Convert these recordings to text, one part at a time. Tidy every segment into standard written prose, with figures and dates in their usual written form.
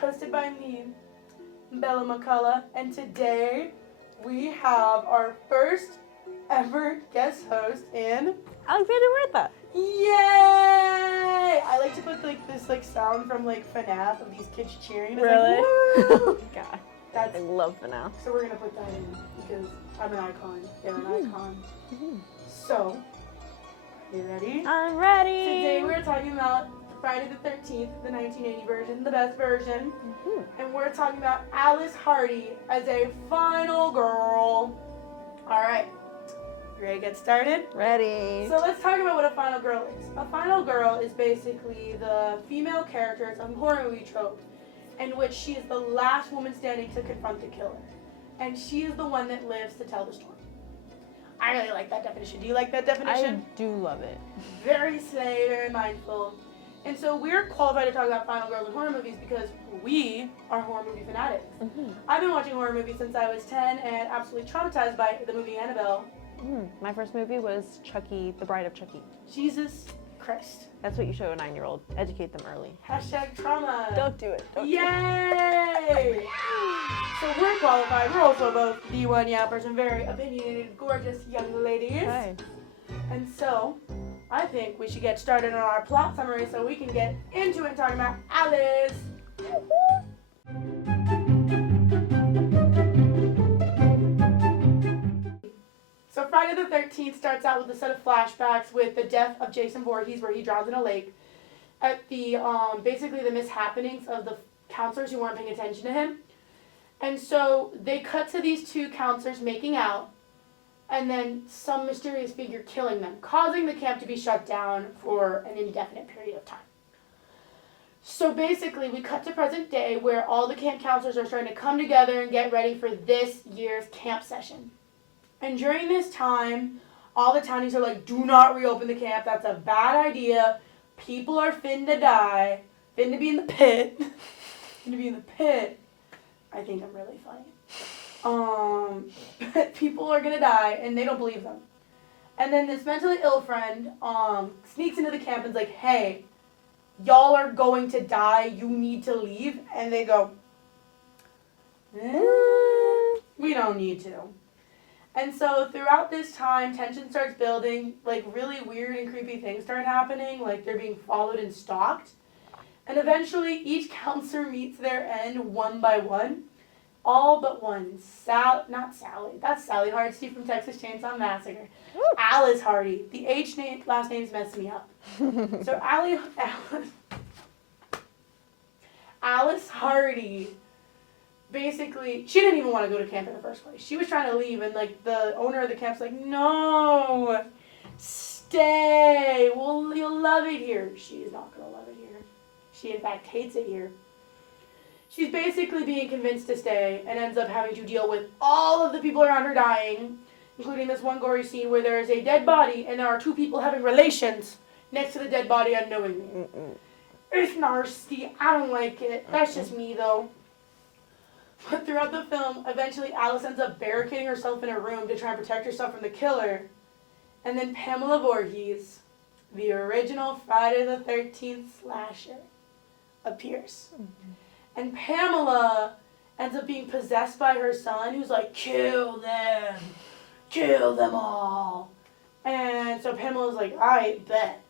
hosted by me, Bella McCullough, and today we have our first ever guest host in Alexandra Huerta. Yay! I like to put this sound from FNAF of these kids cheering. It's Really? Woo! God, That's I love FNAF. so we're gonna put that in because I'm an icon. They're an icon. Mm-hmm. So, are you ready? I'm ready. Today we're talking about Friday the 13th, the 1980 version, the best version. Mm-hmm. And we're talking about Alice Hardy as a final girl. Alright, you ready to get started? Ready. So let's talk about what a final girl is. A final girl is basically the female characters of a horror movie trope in which she is the last woman standing to confront the killer. And she is the one that lives to tell the story. I really like that definition. Do you like that definition? I do love it. Very slay, very mindful. And so we're qualified to talk about final girls in horror movies because we are horror movie fanatics. Mm-hmm. I've been watching horror movies since I was 10 and absolutely traumatized by the movie Annabelle. My first movie was Chucky, The Bride of Chucky. Jesus Christ. That's what you show a 9-year-old. Educate them early. Hashtag trauma. Don't do it. Don't Yay! So we're qualified. We're also both D1 yappers and very opinionated, gorgeous young ladies. Hi. And so, I think we should get started on our plot summary so we can get into it and talk about Alice. So Friday the 13th starts out with a set of flashbacks with the death of Jason Voorhees where he drowns in a lake. At the, basically the mishappenings of the counselors who weren't paying attention to him. And so they cut to these two counselors making out and then some mysterious figure killing them, causing the camp to be shut down for an indefinite period of time. So basically, we cut to present day where all the camp counselors are starting to come together and get ready for this year's camp session. And during this time, all the townies are like, do not reopen the camp. That's a bad idea. People are finna die. Finna be in the pit. Finna be in the pit. I think I'm really funny. People are gonna die, and they don't believe them. And then this mentally ill friend sneaks into the camp and's like, hey, y'all are going to die, you need to leave. And they go, we don't need to. And so throughout this time, tension starts building, really weird and creepy things start happening, like they're being followed and stalked. And eventually, each counselor meets their end one by one. All but one. Not Sally. That's Sally Hardesty from Texas Chainsaw Massacre. Woo. Alice Hardy. The last names mess me up. So Alice Hardy, basically, she didn't even want to go to camp in the first place. She was trying to leave, and the owner of the camp's like, no, stay. Well, you'll love it here. She is not going to love it here. She, in fact, hates it here. She's basically being convinced to stay and ends up having to deal with all of the people around her dying, including this one gory scene where there is a dead body and there are two people having relations next to the dead body unknowingly. It's nasty. I don't like it. That's just me, though. But throughout the film, eventually Alice ends up barricading herself in a room to try and protect herself from the killer. And then Pamela Voorhees, the original Friday the 13th slasher, appears. And Pamela ends up being possessed by her son, who's like, kill them all. And so Pamela's like, I bet.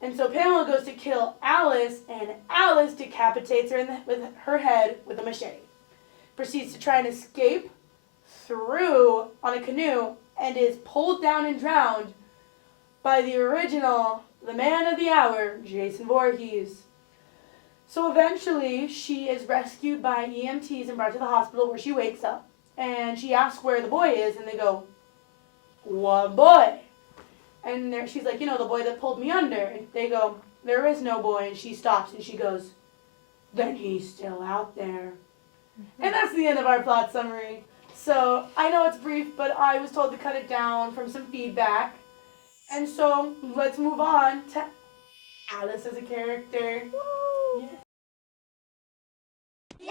And so Pamela goes to kill Alice, and Alice decapitates her with her head with a machete. Proceeds to try and escape through on a canoe, and is pulled down and drowned by the original, the man of the hour, Jason Voorhees. So eventually, she is rescued by EMTs and brought to the hospital where she wakes up. And she asks where the boy is, and they go, what boy? And she's like, the boy that pulled me under. And they go, there is no boy. And she stops, and she goes, then he's still out there. And that's the end of our plot summary. So I know it's brief, but I was told to cut it down from some feedback. And so let's move on to Alice as a character. Yeah.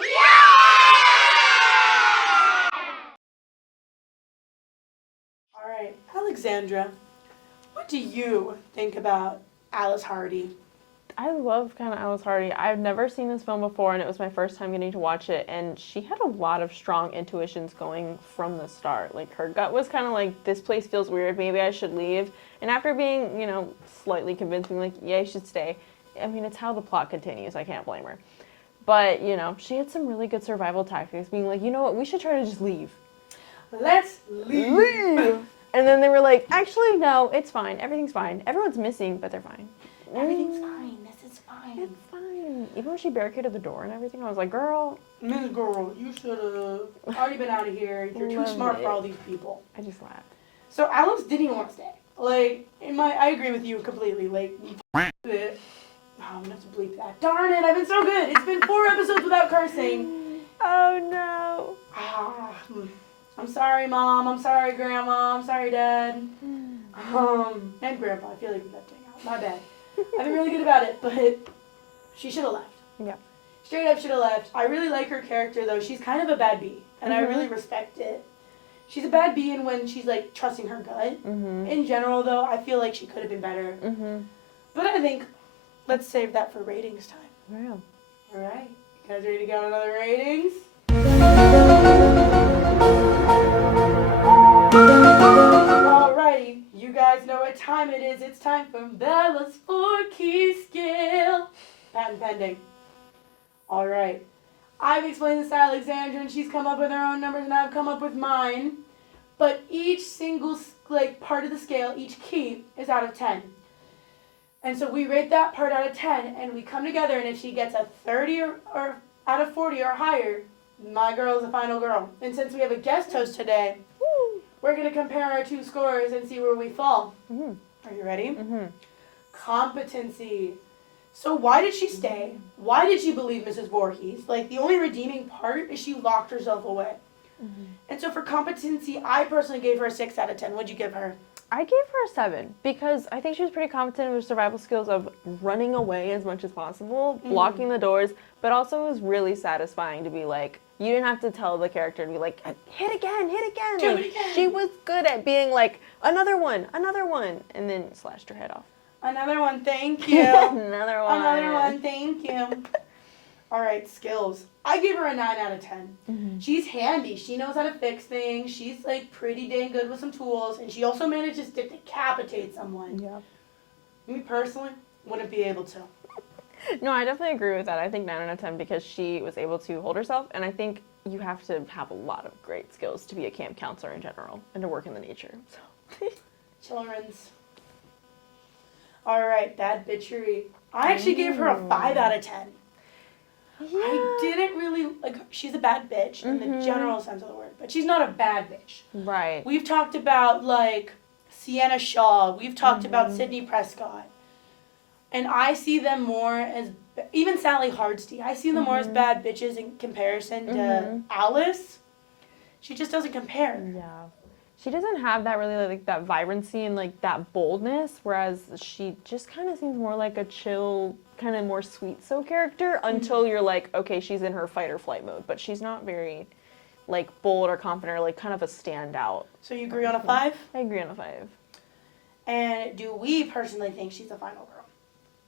All right, Alexandra, what do you think about Alice Hardy? I love kind of Alice Hardy. I've never seen this film before, and it was my first time getting to watch it, and she had a lot of strong intuitions going from the start. Like, her gut was kind of like, this place feels weird, maybe I should leave. And after being, you know, slightly convincing, like, yeah, you should stay. I mean, it's how the plot continues. I can't blame her. But, you know, she had some really good survival tactics, being like, you know what, we should try to just leave. Let's leave. And then they were like, actually, no, it's fine. Everything's fine. Everyone's missing, but they're fine. Everything's fine. This is fine. It's fine. Even when she barricaded the door and everything, I was like, girl. Miss Girl, you should have already been out of here. You're too smart for all these people. I just laughed. So Alex didn't even want to stay. Like, I agree with you completely. Like, it. Oh, I'm gonna have to bleep that. Darn it, I've been so good. It's been 4 episodes without cursing. Oh, no. I'm sorry, Mom. I'm sorry, Grandma. I'm sorry, Dad. And Grandpa. I feel like we left out. My bad. I've been really good about it, but she should have left. Yeah. Straight up should have left. I really like her character, though. She's kind of a bad bee, and I really respect it. She's a bad bee in when she's, like, trusting her gut. In general, though, I feel like she could have been better. But I think let's save that for ratings time. Yeah. All right. You guys ready to go on another ratings? Alrighty, you guys know what time it is. It's time for Bella's 4-key scale. Patent pending. Alright. I've explained this to Alexandra and she's come up with her own numbers and I've come up with mine. But each single part of the scale, each key, is out of 10. And so we rate that part out of 10 and we come together and if she gets a 30 or out of 40 or higher, my girl is the final girl. And since we have a guest host today, we're going to compare our 2 scores and see where we fall. Are you ready? Competency. So why did she stay? Why did she believe Mrs. Voorhees? Like, the only redeeming part is she locked herself away. And so for competency, I personally gave her a 6 out of 10. What'd you give her? I gave her a 7 because I think she was pretty competent with survival skills of running away as much as possible, blocking the doors, but also it was really satisfying to be like, you didn't have to tell the character to be like, hit again. Do it again. She was good at being like, another one, and then slashed her head off. Another one, thank you. Another one, thank you. All right, skills. I gave her a 9 out of 10. She's handy. She knows how to fix things. She's, like, pretty dang good with some tools. And she also manages to decapitate someone. Yeah. Me, personally, wouldn't be able to. No, I definitely agree with that. I think 9 out of 10 because she was able to hold herself. And I think you have to have a lot of great skills to be a camp counselor in general and to work in the nature. So. Children's. All right, bad bitchery. I actually gave her a 5 out of 10. Yeah. I didn't really, like, she's a bad bitch in the general sense of the word, but she's not a bad bitch. Right. We've talked about, like, Sienna Shaw. We've talked about Sydney Prescott. And I see them more as, even Sally Hardesty, I see them more as bad bitches in comparison to Alice. She just doesn't compare. Yeah. She doesn't have that really, like, that vibrancy and, like, that boldness, whereas she just kind of seems more like a chill, kind of more sweet-so character until you're like, okay, she's in her fight-or-flight mode, but she's not very, like, bold or confident or, like, kind of a standout. So you agree on a 5? I agree on a 5. And do we personally think she's the final girl?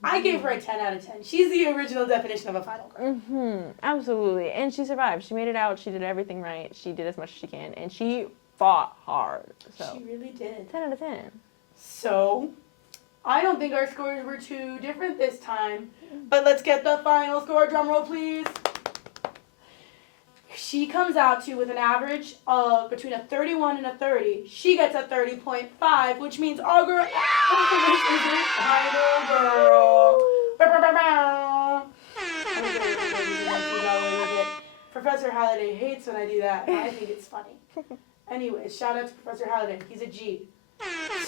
I gave her a 10 out of 10. She's the original definition of a final girl. Absolutely. And she survived. She made it out. She did everything right. She did as much as she can. And she fought hard. So. She really did. 10 out of 10. So, I don't think our scores were too different this time. But let's get the final score. Drum roll, please. She comes out to with an average of between a 31 and a 30. She gets a 30.5, which means our girl is the final girl. Professor Halliday hates when I do that, and I think it's funny. Anyways, shout out to Professor Halliday. He's a G.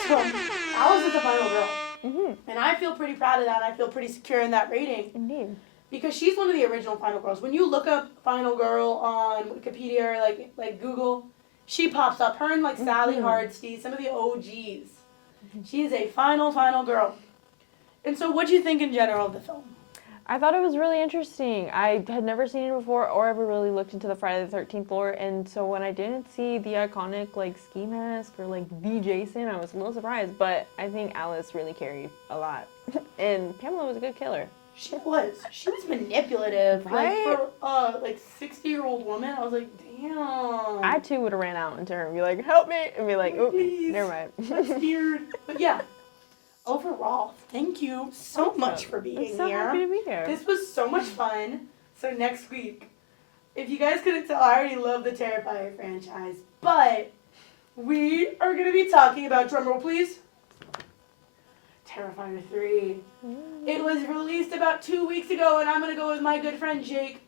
So, Alice is the final girl. And I feel pretty proud of that. I feel pretty secure in that rating. Indeed. Because she's one of the original final girls. When you look up final girl on Wikipedia or like Google, she pops up. Her and like Sally Hardesty, some of the OGs. She is a final girl. And so what do you think in general of the film? I thought it was really interesting. I had never seen it before or ever really looked into the Friday the 13th lore. And so when I didn't see the iconic like ski mask or like the Jason, I was a little surprised. But I think Alice really carried a lot. And Pamela was a good killer. She was manipulative. Right? Like, for like 60-year-old woman, I was like, damn. I too would have ran out into her and be like, help me, and be like, oh, Please. never mind. That's weird. But yeah, overall, thank you so much for being I'm so here. happy to be here. This was so much fun. So next week, if you guys couldn't tell, I already love the Terrifier franchise, but we are going to be talking about, drumroll please, Terrifier 3. It was released about 2 weeks ago, and I'm going to go with my good friend Jake,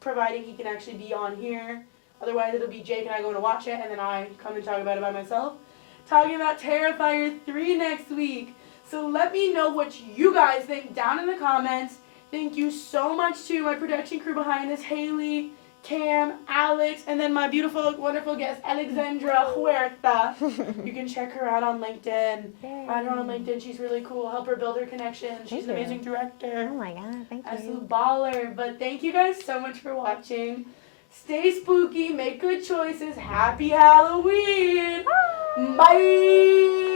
providing he can actually be on here. Otherwise, it'll be Jake and I going to watch it, and then I come and talk about it by myself. Talking about Terrifier 3 next week. So let me know what you guys think down in the comments. Thank you so much to my production crew behind this, Hailey, Cam, Alex, and then my beautiful, wonderful guest, Alexandra Huerta. You can check her out on LinkedIn. Find her on LinkedIn. She's really cool. Help her build her connections. She's an amazing director. Oh my god, thank you. Absolute baller. But thank you guys so much for watching. Stay spooky. Make good choices. Happy Halloween. Bye.